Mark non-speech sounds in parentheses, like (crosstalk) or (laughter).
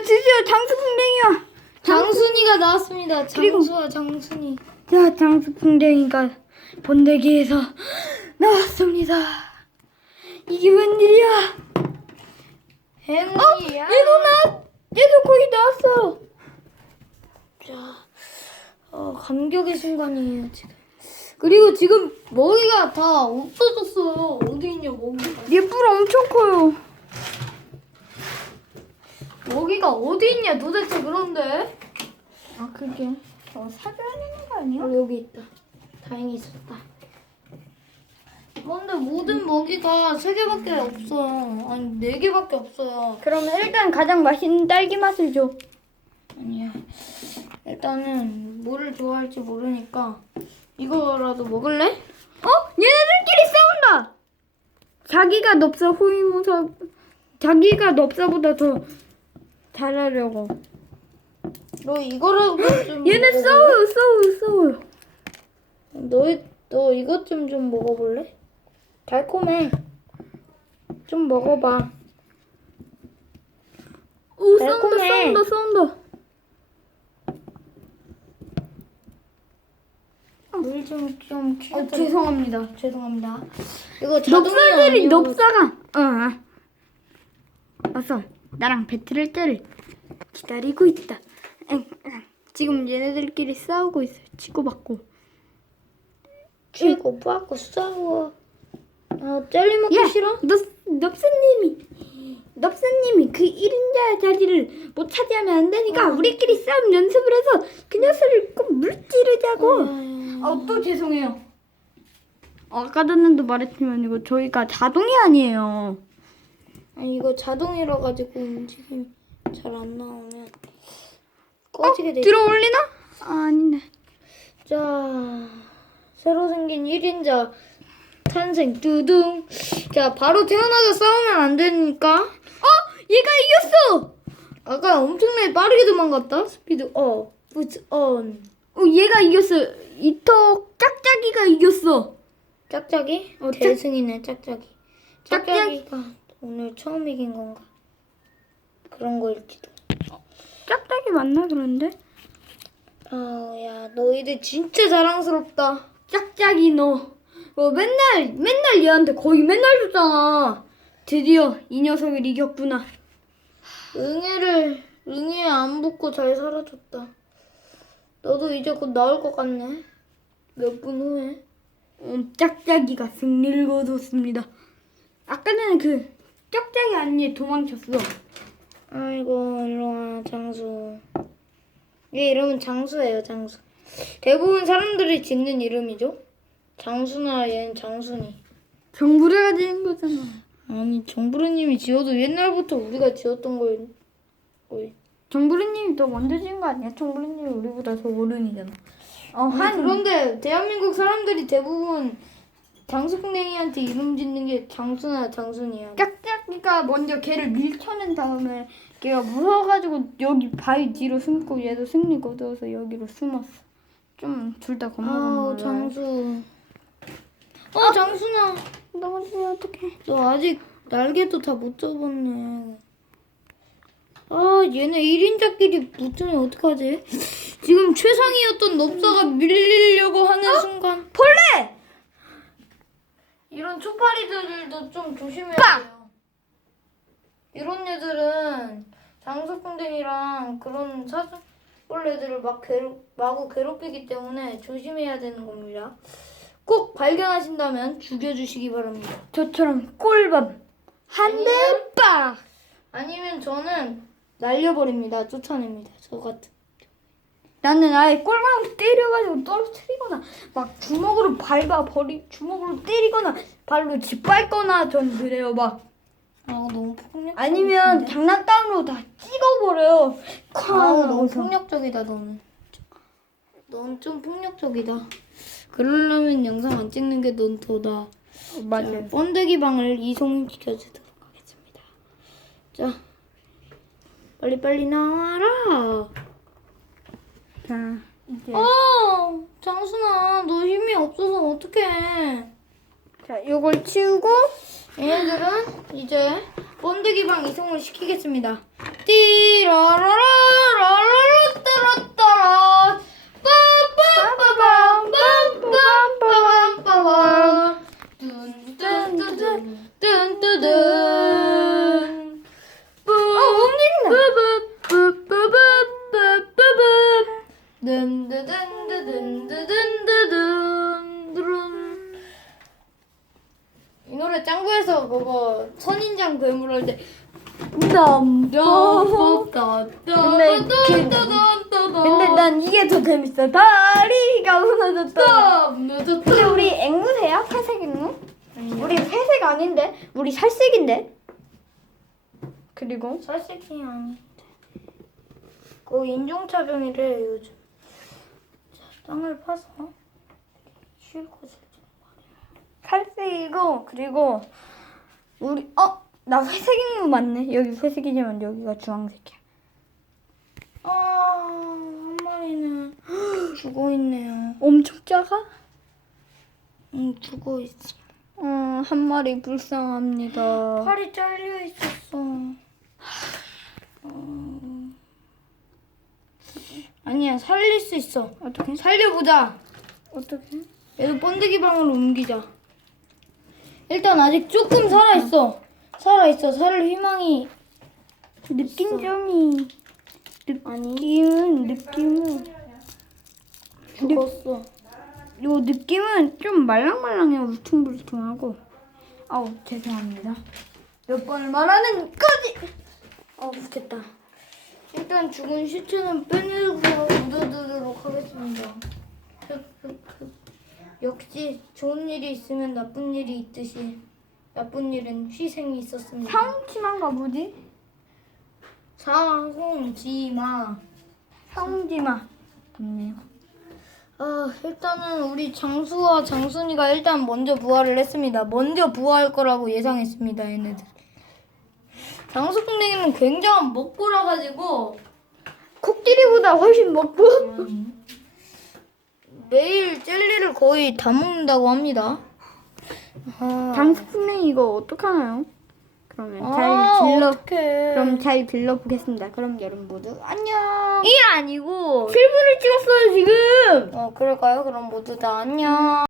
야 드디어 장수 풍뎅이야. 장순이가 나왔습니다. 그리고- 장수와 장순이. 자 장수 풍뎅이가 번데기에서 나왔습니다. 이게 웬일이야? 행운이야. 얘도 나 얘도 거의 나왔어. 자, 어, 감격의 순간이에요 지금. 그리고 지금 먹이가 다 없어졌어요. 어디 있냐 먹이가? 얘뿔 엄청 커요. 먹이가 어디 있냐 도대체 그런데? 아 그게 저 사줘야 되는 거 아니야? 어, 여기 있다. 다행히 있었다. 근데 모든 먹이가 세 개밖에 없어요. 아니 네 개밖에 없어요. 그러면 일단 가장 맛있는 딸기 맛을 줘. 아니야. 일단은 뭐를 좋아할지 모르니까 이거라도 먹을래? 어? 얘네들끼리 싸운다. 자기가 넙사 호위무사 자기가 넙사보다 더 잘하려고. 너 이거라도 좀 (gasps) 얘네 먹어볼래? 싸워요, 싸워요, 싸워요. 너, 너 이것 좀 좀 먹어볼래? 달콤해. 좀 먹어봐. 오, 싸운다, 달콤해. 싸운다, 싸운다. 물 좀 좀 어, 죄송합니다. 죄송합니다. 이거 자동이 아니고 넙사가. 어. 어. 왔어. 나랑 배틀을 때를 기다리고 있다. 지금 얘네들끼리 싸우고 있어요. 치고받고. 치고 빠고 싸워. 아 젤리 먹기 야, 싫어? 넙, 넙사님이 넙사님이 그 1인자 자리를 못 차지하면 안 되니까 어. 우리끼리 싸움 연습을 해서 그 녀석을 꼭 물찌르자고. 음. 아, 또 죄송해요. 아까 전에도 말했지만 이거 저희가 자동이 아니에요. 아니 이거 자동이라 가지고 움직임이 잘 안 나오면 꺼지게 돼. 들어 올리나? 아, 아니네. 자, 새로 생긴 1인자 탄생 두둥. 자, 바로 태어나자 싸우면 안 되니까. 어, 얘가 이겼어. 아까 엄청나게 빠르게 도망갔다. 스피드 업, 부츠 온. 어, 얘가 이겼어. 이턱 짝짝이가 이겼어. 짝짝이? 어, 짝- 대승이네, 짝짝이. 짝짝이. 짝짝이가 오늘 처음 이긴 건가? 그런 거일지도. 짝짝이 맞나 그런데? 아, 야, 너희들 진짜 자랑스럽다. 짝짝이 너. 어, 맨날 맨날 얘한테 거의 맨날 줬잖아. 드디어 이 녀석을 이겼구나. 응애를 응애에 안 붙고 잘 살아줬다. 너도 이제 곧 나올 것 같네. 몇 분 후에. 음, 짝짝이가 승리를 거뒀습니다. 아까 전에 그 짝짝이 아니 도망쳤어. 아이고 일로와 장수. 얘 이름은 장수예요 장수. 대부분 사람들이 짓는 이름이죠. 장수나 얘는 장순이. 정부를 가지는 거잖아. 아니 정부르님이 지어도 옛날부터 우리가 지었던 거예요. 거의. 정부르님이 더 먼저 지은 거 아니야? 정부르님이 우리보다 더 어른이잖아. 어, 한 그런데 대한민국 사람들이 대부분 장수풍뎅이한테 이름 짓는 게 장수나 장순이야. 짝짝이가 먼저 걔를 밀쳐낸 다음에 걔가 무서워가지고 여기 바위 뒤로 숨고 얘도 승리 거두어서 여기로 숨었어. 좀 둘 다 겁먹어. 장수. 어 장순아. 넘어지면 어떡해. 너 아직 날개도 다 못 접었네. 아, 얘네 1인자끼리 붙으면 어떡하지? 지금 최상이었던 넙사가 밀리려고 하는 순간. 벌레! 이런 초파리들도 좀 조심해야 빵! 돼요. 이런 애들은 장수풍뎅이랑 그런 사슴벌레들을 막 괴롭, 마구 괴롭히기 때문에 조심해야 되는 겁니다. 꼭 발견하신다면 죽여주시기 바랍니다. 저처럼 꿀밤 한대 빡! 아니면 저는 날려버립니다. 쫓아냅니다. 저 같은. 나는 아예 꿀밤 때려가지고 떨어뜨리거나 막 주먹으로 밟아 버리 주먹으로 때리거나 발로 짓밟거나 전 그래요 막 아 너무 폭력. 아니면 장난감으로 다 찍어버려요 아쾅 너무 하고서. 폭력적이다 너는. 넌 좀 폭력적이다. 그러려면 영상 안 찍는 게 넌 더 나아. 맞아요 자, 번데기 방을 이송시켜주도록 하겠습니다. 자, 빨리 빨리 나와라. 자 이제 어, 장순아, 너 힘이 없어서 어떡해? 자 요걸 치우고 얘네들은 이제 번데기 방 이송을 시키겠습니다. 띠 띠라라라라라라따라따라 그거 선인장 괴물 할때 근데 근데 난 이게 더 재밌어. 다리가 무너졌다. 근데 우리 앵무새야? 회색 앵무? 우리 회색 아닌데? 우리 살색인데? 그리고 살색이 아니 그 인종차별이래 요즘 자, 땅을 파서 쉴 곳을 좀 살색이고 그리고 우리 어? 나 회색 앵무 맞네. 여기 회색이지만 여기가 주황색이야. 아, 한 마리는 (gasps) 죽어 있네요. 엄청 작아? 응, 죽어 있어. 어, 한 마리 불쌍합니다. 팔이 잘려 있었어. 어... 아니야, 살릴 수 있어. 어떻게? 살려보자. 어떻게? 얘도 번데기 방으로 옮기자. 일단 아직 조금 살아 있어. 살아 있어. 살 희망이 느낌점이 느낌은 느낌은 죽었어. 요 느낌은 좀 말랑말랑해요 울퉁불퉁하고 아우 죄송합니다 몇 번을 말하는 거지 아, 됐다. 일단 죽은 시체는 빼내고 묻어두도록 하겠습니다. 흑흑흑. 역시 좋은 일이 있으면 나쁜 일이 있듯이 나쁜 일은 희생이 있었습니다. 상지마가 뭐지? 상홍지마. 상지마 덥네요 아, 일단은 우리 장수와 장순이가 일단 먼저 부활을 했습니다. 먼저 부활할 거라고 예상했습니다, 얘네들. 장수풍뎅이는 굉장한 먹보라 가지고 코끼리보다 훨씬 먹고 매일 젤리를 거의 다 먹는다고 합니다. 아, 장수풍뎅이 이거 어떡하나요? 그러면 아, 잘 질러 어떡해. 그럼 잘 들러보겠습니다 그럼 여러분 모두 안녕 이게 아니고 7분을 찍었어요 지금 어 그럴까요? 그럼 모두 다 안녕.